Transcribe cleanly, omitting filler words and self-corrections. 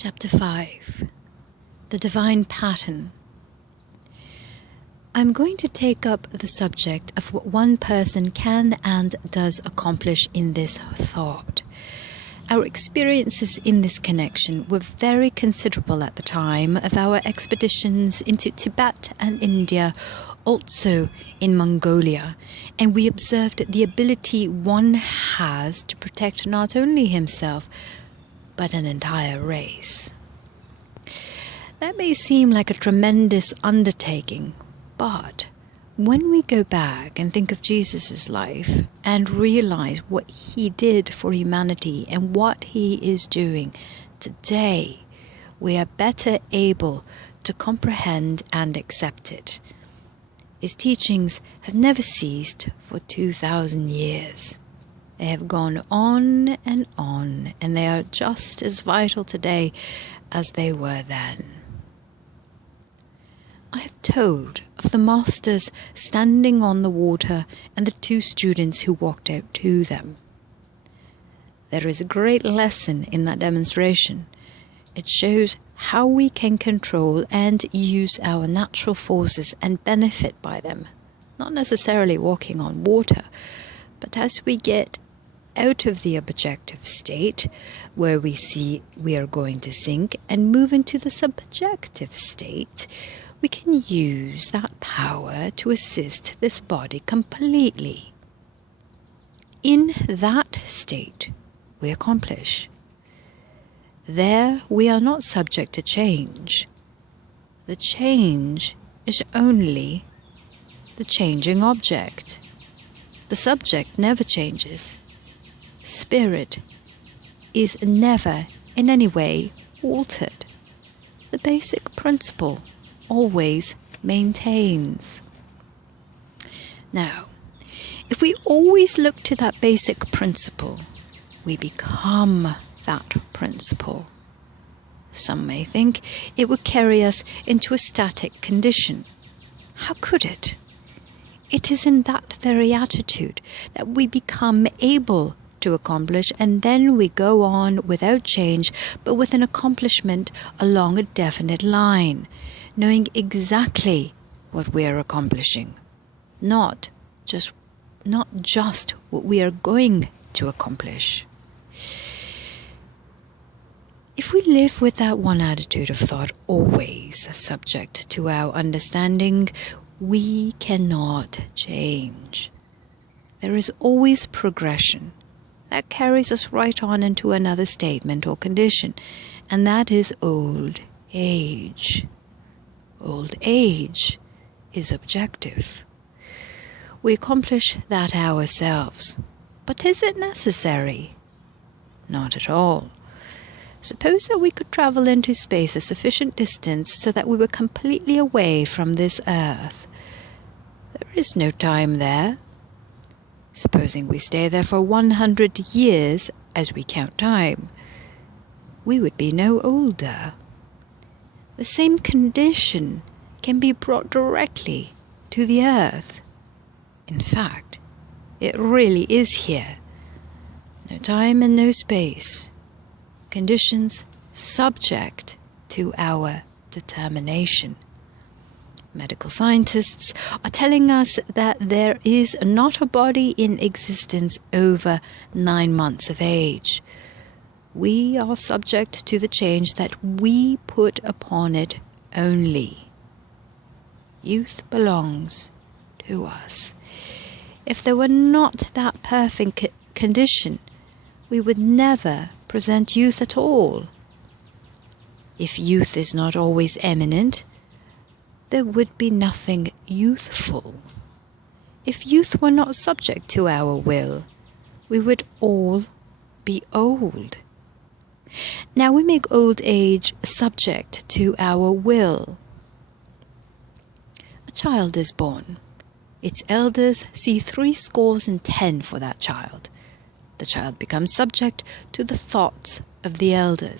Chapter 5. The Divine Pattern. I'm going to take up the subject of what one person can and does accomplish in this thought. Our experiences in this connection were very considerable at the time of our expeditions into Tibet and India, also in Mongolia, and we observed the ability one has to protect not only himself, but an entire race. That may seem like a tremendous undertaking, but when we go back and think of Jesus' life and realize what he did for humanity and what he is doing today, we are better able to comprehend and accept it. His teachings have never ceased for 2,000 years. They have gone on, and they are just as vital today as they were then. I have told of the masters standing on the water and the two students who walked out to them. There is a great lesson in that demonstration. It shows how we can control and use our natural forces and benefit by them, not necessarily walking on water, but as we get out of the objective state, where we see we are going to sink, and move into the subjective state, we can use that power to assist this body completely. In that state, we accomplish. There we are not subject to change. The change is only the changing object. The subject never changes. Spirit is never in any way altered. The basic principle always maintains. Now, if we always look to that basic principle, we become that principle. Some may think it would carry us into a static condition. How could it? It is in that very attitude that we become able to accomplish, and then we go on without change, but with an accomplishment along a definite line, knowing exactly what we are accomplishing, not just what we are going to accomplish. If we live with that one attitude of thought always subject to our understanding, we cannot change. There is always progression. That carries us right on into another statement or condition, and that is old age. Old age is objective. We accomplish that ourselves. But is it necessary? Not at all. Suppose that we could travel into space a sufficient distance so that we were completely away from this earth. There is no time there. Supposing we stay there for 100 years, as we count time, we would be no older. The same condition can be brought directly to the earth. In fact, it really is here. No time and no space. Conditions subject to our determination. Medical scientists are telling us that there is not a body in existence over 9 months of age. We are subject to the change that we put upon it only. Youth belongs to us. If there were not that perfect condition, we would never present youth at all. If youth is not always eminent, there would be nothing youthful. If youth were not subject to our will, we would all be old. Now we make old age subject to our will. A child is born. Its elders see 70 for that child. The child becomes subject to the thoughts of the elders.